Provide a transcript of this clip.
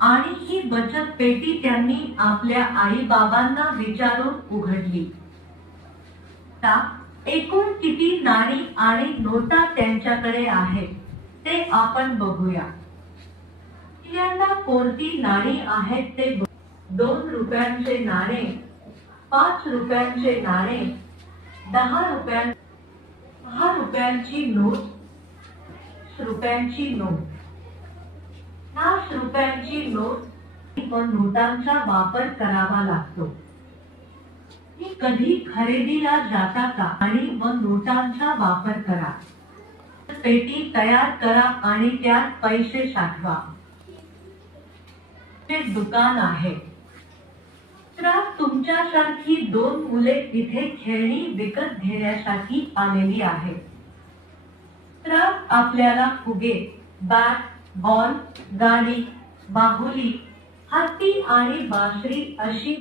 आणि ही बचत पेटी त्यांनी आपल्या आई बाबांना विचारून उघडली. एकूण किती नाणी आणि नोटा त्यांच्याकडे आहेत ते आपण बघूया. पहिल्यांदा कोणती नाणी आहेत ते 2 रुपयांचे नाणे, 5 रुपयांचे नाणे, 10 रुपयांची नोट, 20 रुपयांची नोट, 50 रुपयांची नोट. पण नोटांचा वापर करावा लागतो. कधी खरेदीला जाता का आणि मग नोटांचा वापर करा. पेटी तयार करा आणि त्यात पैसे साठवा. ते दुकान आहे. तर तुमच्यासारखी 2 मुले इथे खेळणी विकत घेण्यासाठी आलेली आहेत. तर आपल्याला फुगे, बॅट, बॉल, गाडी, बाहुली, हत्ती आणि बासरी अशी